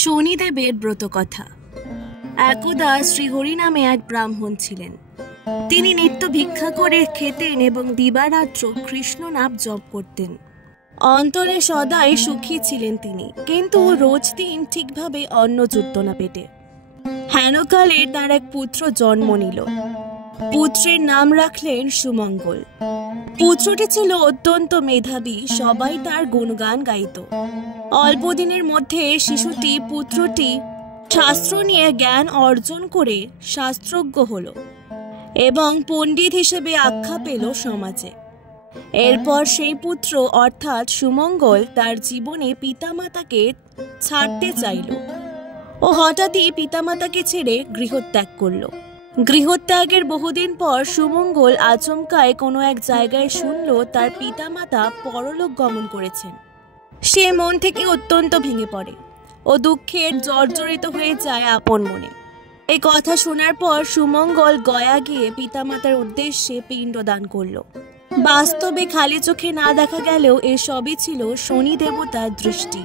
শনিদেবের ব্রতকথা। একদা শ্রীহরি নামে এক ব্রাহ্মণ ছিলেন। তিনি নিত্য ভিক্ষা করে খেতেন এবং দিবারাত্র কৃষ্ণ নাম জপ করতেন। অন্তরে সদাই সুখী ছিলেন তিনি, কিন্তু রোজ দিন ঠিকভাবে অন্ন জুটত না পেটে। হেনকালে তার এক পুত্র জন্ম নিল। পুত্রের নাম রাখলেন সুমঙ্গল। পুত্রটি ছিল অত্যন্ত মেধাবী, সবাই তার গুণগান গাইত। অল্প দিনের মধ্যে পুত্রটি শাস্ত্র নিয়ে জ্ঞান অর্জন করে শাস্ত্রজ্ঞ হল এবং পণ্ডিত হিসেবে আখ্যা পেল সমাজে। এরপর সেই পুত্র অর্থাৎ সুমঙ্গল তার জীবনে পিতামাতাকে ছাড়তে চাইল ও হঠাৎই পিতামাতাকে ছেড়ে গৃহত্যাগ করল। গৃহত্যাগের বহুদিন পর সুমঙ্গল আচমকায় কোনো এক জায়গায় শুনল তার পিতামাতা পরলোক গমন করেছেন। সে মন থেকে অত্যন্ত ভেঙে পড়ে ও দুঃখের জর্জরিত হয়ে যায় আপন মনে। এই কথা শোনার পর সুমঙ্গল গয়া গিয়ে পিতামাতার উদ্দেশ্যে পিণ্ডদান করল। বাস্তবে খালি চোখে না দেখা গেলেও এসবই ছিল শনি দেবতার দৃষ্টি,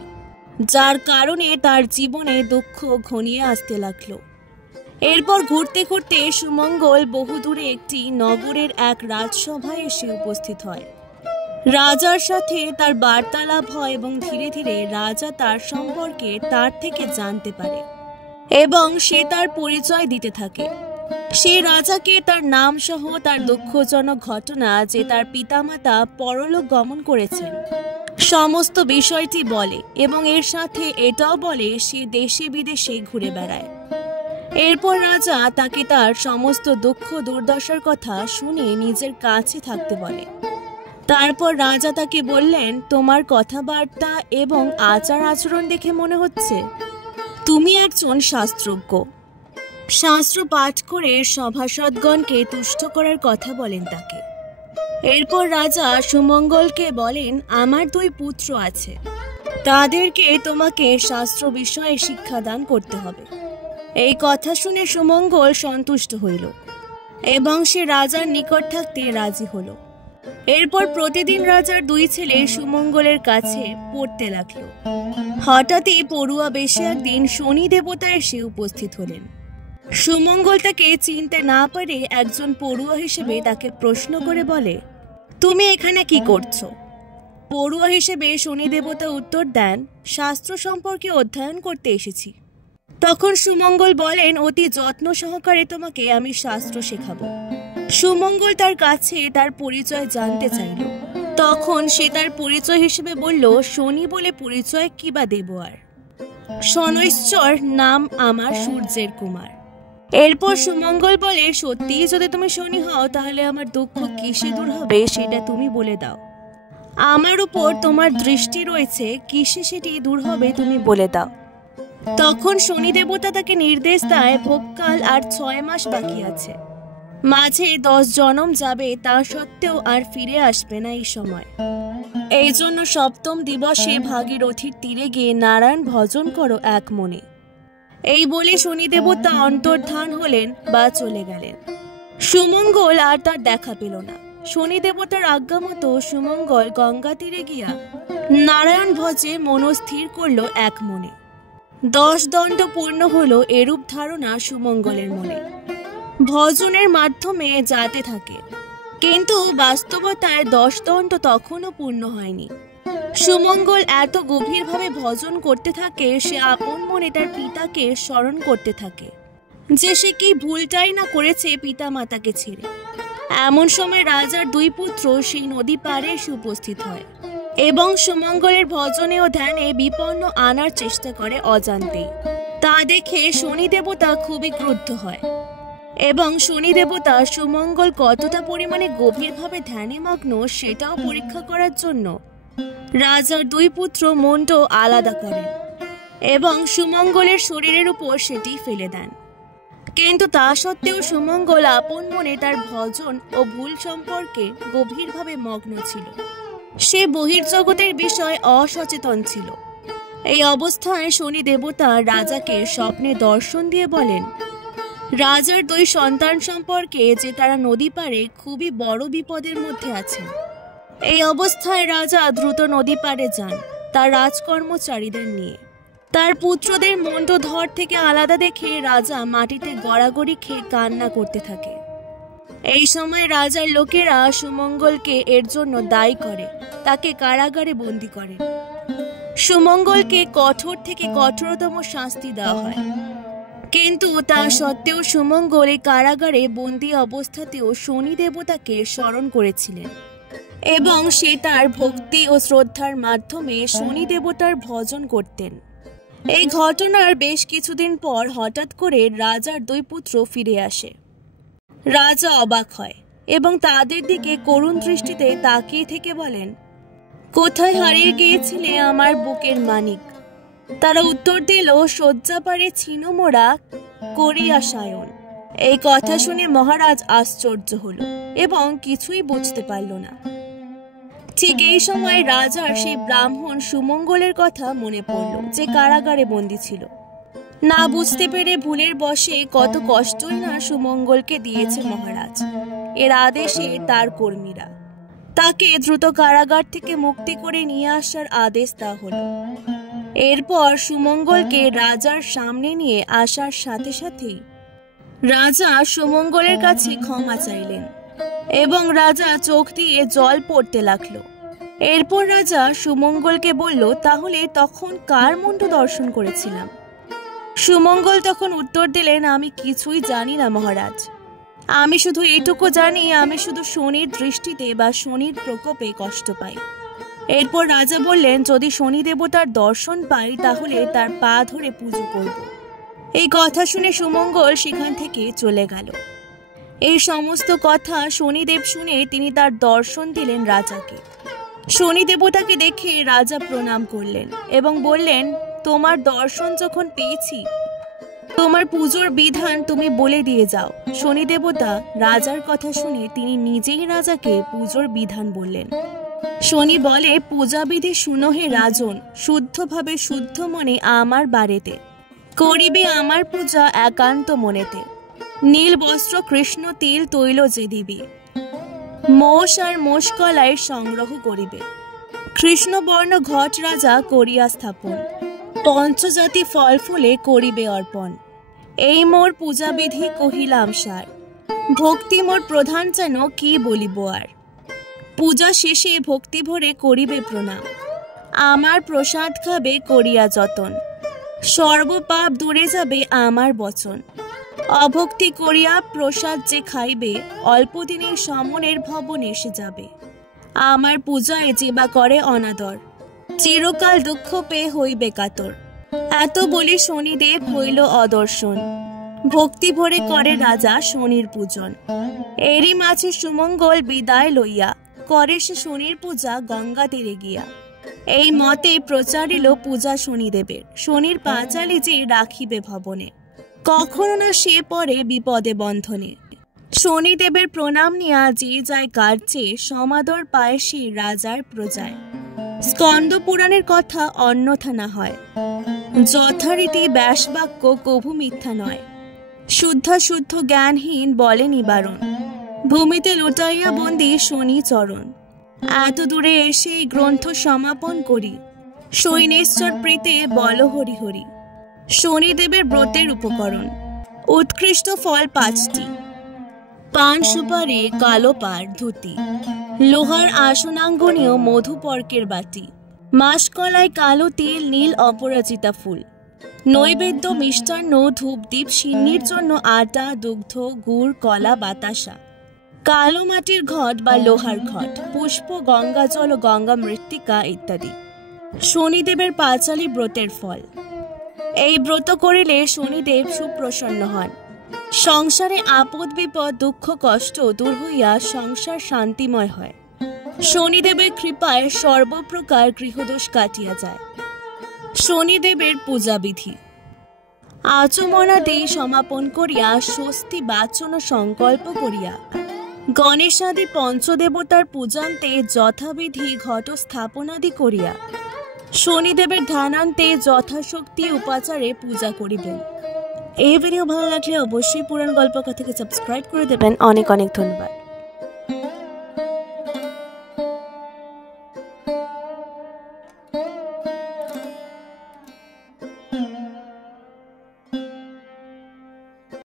যার কারণে তার জীবনে দুঃখ ঘনিয়ে আসতে লাগলো। এরপর ঘুরতে ঘুরতে সুমঙ্গল বহুদূরে একটি নগরের এক রাজসভায় এসে উপস্থিত হয়। রাজার সাথে তার বার্তালাপ হয় এবং ধীরে ধীরে রাজা তার সম্পর্কে তার থেকে জানতে পারে এবং সে তার পরিচয় দিতে থাকে। সে রাজাকে তার নাম সহ তার দুঃখজনক ঘটনা যে তার পিতামাতা পরলোক গমন করেছেন সমস্ত বিষয়টি বলে এবং এর সাথে এটাও বলে সে দেশে বিদেশে ঘুরে বেড়ায়। এরপর রাজা তাকে তার সমস্ত দুঃখ দুর্দশার কথা শুনে নিজের কাছে থাকতে বলে। তারপর রাজা তাকে বললেন, তোমার কথাবার্তা এবং আচার আচরণ দেখে মনে হচ্ছে তুমি একজন শাস্ত্রজ্ঞ। শাস্ত্র পাঠ করে সভাসদগণকে তুষ্ট করার কথা বলেন তাকে। এরপর রাজা সুমঙ্গলকে বলেন, আমার 2 পুত্র আছে, তাদেরকে তোমাকে শাস্ত্র বিষয়ে শিক্ষাদান করতে হবে। এই কথা শুনে সুমঙ্গল সন্তুষ্ট হইল এবং সে রাজার নিকট থাকতে রাজি হল। এরপর প্রতিদিন রাজার 2 ছেলে সুমঙ্গলের কাছে পড়তে লাগলো। হঠাৎই পড়ুয়া বেশে একদিন শনি দেবতা এসে উপস্থিত হলেন। সুমঙ্গল তাকে চিনতে না পারে একজন পড়ুয়া হিসেবে তাকে প্রশ্ন করে বলে, তুমি এখানে কি করছো? পড়ুয়া হিসেবে শনি দেবতা উত্তর দেন, শাস্ত্র সম্পর্কে অধ্যয়ন করতে এসেছি। তখন সুমঙ্গল বলেন, অতি যত্ন সহকারে তোমাকে আমি শাস্ত্র শেখাবো। সুমঙ্গল তার কাছে তার পরিচয় জানতে চাইল। তখন সে তার পরিচয় হিসেবে বলল, শনি বলে পরিচয় কি বা দেব আর? শনৈশ্চর নাম আমার, সূর্যের কুমার। এরপর সুমঙ্গল বলে, সত্যি যদি তুমি শনি হও তাহলে আমার দুঃখ কিসে দূর হবে সেটা তুমি বলে দাও। আমার উপর তোমার দৃষ্টি রয়েছে, কিসে সেটি দূর হবে তুমি বলে দাও। তখন শনি দেবতা তাকে নির্দেশ দেয়, ভোগকাল আর 6 মাস বাকি আছে, মাঝে 10 জনম যাবে, তা সত্ত্বেও আর ফিরে আসবে না এই সময়। এই জন্য 7ম দিবসে ভাগীরথীর তীরে গিয়ে নারায়ণ ভজন করো এক মনে। এই বলে শনি দেবতা অন্তর্ধান হলেন বা চলে গেলেন। সুমঙ্গল আর তার দেখা পেল না। শনি দেবতার আজ্ঞা মতো সুমঙ্গল গঙ্গা তীরে গিয়া নারায়ণ ভজে মনস্থির করল এক মনে। 10 দণ্ড পূর্ণ হলো এরূপ ধারণা সুমঙ্গলের মনে। ভজনের মাধ্যমে যাতে থাকে, কিন্তু বাস্তবতায় 10 দণ্ড তখনও পূর্ণ হয়নি। সুমঙ্গল এত গভীরভাবে ভজন করতে থাকে, সে আপন মনে তার পিতাকে স্মরণ করতে থাকে যে সে কি ভুলটাই না করেছে পিতা মাতাকে ছেড়ে। এমন সময় রাজার 2 পুত্র সেই নদী পাড়ে এসে উপস্থিত হয় এবং সুমঙ্গলের ভজনে ও ধ্যানে বিপন্ন আনার চেষ্টা করে অজান্তেই। তা দেখে শনি দেবতা খুবই ক্রুদ্ধ হয় এবং শনি দেবতা সুমঙ্গল কতটা পরিমাণে গভীরভাবে ধ্যানে মগ্ন সেটাও পরীক্ষা করার জন্য রাজার 2 পুত্র মন্ড আলাদা করেন এবং সুমঙ্গলের শরীরের উপর সেটি ফেলে দেন। কিন্তু তা সত্ত্বেও সুমঙ্গল আপন মনে তার ভজন ও ভুল সম্পর্কে গভীরভাবে মগ্ন ছিল। সে বহির্জগতের বিষয় অসচেতন ছিল। এই অবস্থায় শনি দেবতা রাজাকে স্বপ্নে দর্শন দিয়ে বলেন, রাজার 2 সন্তান সম্পর্কে যে তারা নদী পাড়ে খুবই বড় বিপদের মধ্যে আছেন। এই অবস্থায় রাজা দ্রুত নদী পাড়ে যান তার রাজকর্মচারীদের নিয়ে। তার পুত্রদের মণ্ডধর থেকে আলাদা দেখে রাজা মাটিতে গড়াগড়ি খেয়ে কান্না করতে থাকে। এই সময় রাজার লোকেরা সুমঙ্গলকে এর জন্য দায়ী করে তাকে কারাগারে বন্দী করে। সুমঙ্গলকে কঠোর থেকে কঠোরতম শাস্তি দেওয়া হয়, কিন্তু তা সত্ত্বেও সুমঙ্গল এই কারাগারে বন্দী অবস্থাতেও শনি দেবতাকে স্মরণ করেছিলেন এবং সে তার ভক্তি ও শ্রদ্ধার মাধ্যমে শনি দেবতার ভজন করতেন। এই ঘটনার বেশ কিছুদিন পর হঠাৎ করে রাজার দুই পুত্র ফিরে আসে। রাজা অবাক হয় এবং তাদের দিকে করুণ দৃষ্টিতে তাকিয়ে থেকে বলেন, কোথায় হারিয়ে গিয়েছিলে আমার বুকের মানিক? তারা উত্তর দিল, শয্যাপারে ছিন্নমোড়া করিয়া সায়ন। এই কথা শুনে মহারাজ আশ্চর্য হল এবং কিছুই বুঝতে পারল না। ঠিক এই সময় রাজার সেই ব্রাহ্মণ সুমঙ্গলের কথা মনে পড়ল, যে কারাগারে বন্দী ছিল। না বুঝতে পেরে ভুলের বশে কত কষ্টই না সুমঙ্গলকে দিয়েছে মহারাজ। এর আদেশে তার কর্মীরা তাকে দ্রুত কারাগার থেকে মুক্তি করে নিয়ে আসার আদেশ দেওয়া হলো। এরপর সুমঙ্গলকে রাজার সামনে নিয়ে আসার সাথে সাথেই রাজা সুমঙ্গলের কাছে ক্ষমা চাইলেন এবং রাজা চোখ দিয়ে জল পড়তে লাগলো। এরপর রাজা সুমঙ্গলকে বলল, তাহলে তখন কার মুণ্ড দর্শন করেছিলাম? সুমঙ্গল তখন উত্তর দিলেন, আমি কিছুই জানি না মহারাজ। আমি শুধু এইটুকু জানি, আমি শুধু শনির দৃষ্টিতে বা শনির প্রকোপে কষ্ট পাই। এরপর রাজা বললেন, যদি শনি দেবতার দর্শন পাই তাহলে তার পা ধরে পুজো করব। এই কথা শুনে সুমঙ্গল সেখান থেকে চলে গেল। এই সমস্ত কথা শনিদেব শুনে তিনি তার দর্শন দিলেন রাজাকে। শনি দেবতাকে দেখে রাজা প্রণাম করলেন এবং বললেন, তোমার দর্শন যখন পেয়েছি, তোমার পুজোর বিধান তুমি বলে দিয়ে যাও। শনি দেবতা রাজার কথা শুনে তিনি নিজেই রাজাকে পুজোর বিধান বললেন। শনি বলে, পূজাবিধি শুনো হে রাজন, শুদ্ধভাবে শুদ্ধ মনে আমার বাড়িতে করিবে আমার পূজা একান্ত মনেতে। নীল বস্ত্র কৃষ্ণ তিল তৈল যে দিবি, মোষ আর মোষকলাই সংগ্রহ করিবে। কৃষ্ণবর্ণ ঘট রাজা করিয়া স্থাপন, পঞ্চজাতি ফল ফুলে করিবে অর্পণ। এই মোর পূজাবিধি কহিলাম সার, ভক্তি মোর প্রধান যেন কি বলিব আর। পূজা শেষে ভক্তি ভরে করিবে প্রণাম, আমার প্রসাদ খাবে করিয়া যতন। সর্বপাপ দূরে যাবে আমার বচন, অভক্তি করিয়া প্রসাদ যে খাইবে, অল্পদিনে সমনের ভবন এসে যাবে। আমার পূজায় যে বা করে অনাদর, চিরকাল দুঃখ পেয়ে হইবে কাতর। এত বলি শনিদেব হইল অদর্শন, ভক্তি ভরে করে রাজা শনির পূজন। এরই মাঝে সুমঙ্গল বিদায় লইয়া করে সে শনির পূজা গঙ্গা তীরে গিয়া। এই মতে প্রচারিল পূজা শনিদেবের, শনির পাঁচালি যে রাখিবে ভবনে, কখনো না সে পড়ে বিপদে বন্ধনে। শনিদেবের প্রণাম নিয়া যে যায় কার্যে, সমাদর পায় সে রাজার প্রজায়। স্কন্দ পুরাণের কথা অন্যথা না হয়, যথারীতি ব্যাসবাক্য কভু মিথ্যা নয়। শুদ্ধ শুদ্ধ জ্ঞানহীন বলে নিবারণ, ভূমিতে লুটাইয়া বন্দি শনি চরণ। এত দূরে এসে এই গ্রন্থ সমাপন করি, সৈনেশ্বর প্রীতে বল হরি হরি। শনিদেবের ব্রতের উপকরণ, উৎকৃষ্ট ফল 5টি, পান সুপারি কালো পাড় ধুতি, লোহার আসনাঙ্গনীয় মধুপর্কের বাটি, মাসকলাই কালো তিল নীল অপরাজিতা ফুল, নৈবেদ্য মিষ্টান্ন ধূপ দ্বীপ, সিন্নির জন্য আটা দুগ্ধ গুড় কলা বাতাসা, কালো মাটির ঘট বা লোহার ঘট, পুষ্প গঙ্গা জল ও গঙ্গা মৃত্তিকা ইত্যাদি। শনিদেবের পাঁচালী ব্রতের ফল, এই ব্রত করিলে শনিদেব সুপ্রসন্ন হন। সংসারে আপদ বিপদ দুঃখ কষ্ট দূর হইয়া সংসার শান্তিময় হয়। শনিদেবের কৃপায় সর্বপ্রকার গৃহদোষ কাটিয়া যায়। শনিদেবের পূজাবিধি, আচমনাদি সমাপন করিয়া স্বস্তি বাচন সংকল্প করিয়া গণেশাদি পঞ্চদেবতার পূজান্তে যথাবিধি ঘট স্থাপনাদি করিয়া শনিদেবের ধ্যানান্তে যথাশক্তি উপাচারে পূজা করিবেন। এই ভিডিও ভালো লাগলে অবশ্যই পুরাণ গল্প কথাকে সাবস্ক্রাইব করে দেবেন। অনেক অনেক ধন্যবাদ।